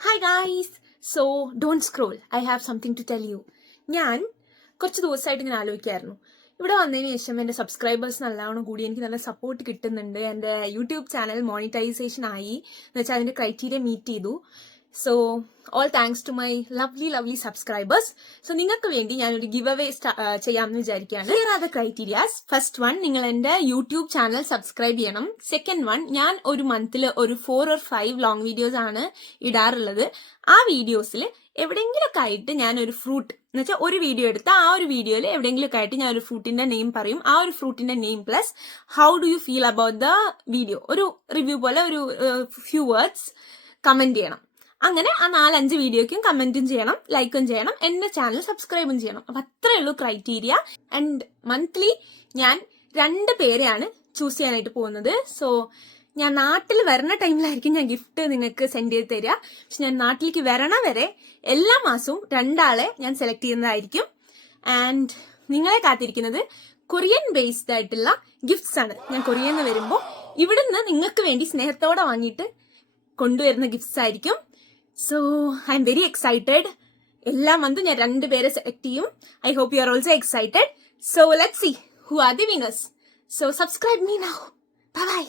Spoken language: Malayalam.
Hi guys so don't scroll I have something to tell you ഞാൻ കുറച്ച് ദിവസമായിട്ട് ഇങ്ങനെ ആലോചിക്കായിരുന്നു. ഇവിടെ വന്നതിന് ശേഷം എന്റെ സബ്സ്ക്രൈബേഴ്സ് നല്ലവണ്ണം കൂടി എനിക്ക് നല്ല സപ്പോർട്ട് കിട്ടുന്നുണ്ട്. എന്റെ യൂട്യൂബ് ചാനൽ മോണിറ്റൈസേഷൻ ആയി. എന്ന് വെച്ചാൽ അതിന്റെ ക്രൈറ്റീരിയ മീറ്റ് ചെയ്തു. So all thanks to my lovely lovely subscribers so നിങ്ങൾക്ക് വേണ്ടി ഞാനൊരു ഗിവ് അവേ ചെയ്യാമെന്ന് വിചാരിക്കുകയാണ്. Here are the criterias first one നിങ്ങൾ എന്റെ യൂട്യൂബ് ചാനൽ സബ്സ്ക്രൈബ് ചെയ്യണം. സെക്കൻഡ് വൺ ഞാൻ ഒരു മന്തിൽ ഒരു four or five long videos ആണ് ഇടാറുള്ളത്. ആ വീഡിയോസിൽ എവിടെയെങ്കിലുമൊക്കെ ആയിട്ട് ഞാൻ ഒരു ഫ്രൂട്ട് എന്ന് വെച്ചാൽ ഒരു വീഡിയോ എടുത്ത് ആ ഒരു വീഡിയോയിൽ എവിടെയെങ്കിലുമൊക്കെ ആയിട്ട് ഞാൻ ഒരു ഫ്രൂട്ടിന്റെ നെയിം പറയും. ആ ഒരു ഫ്രൂട്ടിന്റെ name plus how do you feel about the video ഒരു റിവ്യൂ പോലെ ഒരു ഫ്യൂ വേർഡ്സ് കമന്റ് ചെയ്യണം. അങ്ങനെ ആ നാലഞ്ച് വീഡിയോയ്ക്കും കമന്റും ചെയ്യണം ലൈക്കും ചെയ്യണം എന്റെ ചാനൽ സബ്സ്ക്രൈബും ചെയ്യണം. അപ്പൊ അത്രേ ഉള്ളൂ ക്രൈറ്റീരിയ ആൻഡ് മന്ത്ലി ഞാൻ രണ്ട് പേരെയാണ് ചൂസ് ചെയ്യാനായിട്ട് പോകുന്നത്. സോ ഞാൻ നാട്ടിൽ വരണ ടൈമിലായിരിക്കും ഞാൻ ഗിഫ്റ്റ് നിങ്ങൾക്ക് സെൻഡ് ചെയ്ത് തരിക. പക്ഷെ ഞാൻ നാട്ടിലേക്ക് വരണ വരെ എല്ലാ മാസവും രണ്ടാളെ ഞാൻ സെലക്ട് ചെയ്യുന്നതായിരിക്കും. ആൻഡ് നിങ്ങളെ കാത്തിരിക്കുന്നത് കൊറിയൻ ബേസ്ഡ് ആയിട്ടുള്ള ഗിഫ്റ്റ്സ് ആണ്. ഞാൻ കൊറിയന്ന് വരുമ്പോൾ ഇവിടുന്ന് നിങ്ങൾക്ക് വേണ്ടി സ്നേഹത്തോടെ വാങ്ങിയിട്ട് കൊണ്ടുവരുന്ന ഗിഫ്റ്റ്സ് ആയിരിക്കും. So I'm very excited എല്ലാ മന്തും ഞാൻ രണ്ടുപേരെ സെലക്ട് ചെയ്യും. I hope you are also excited so let see who are the winners so subscribe me now bye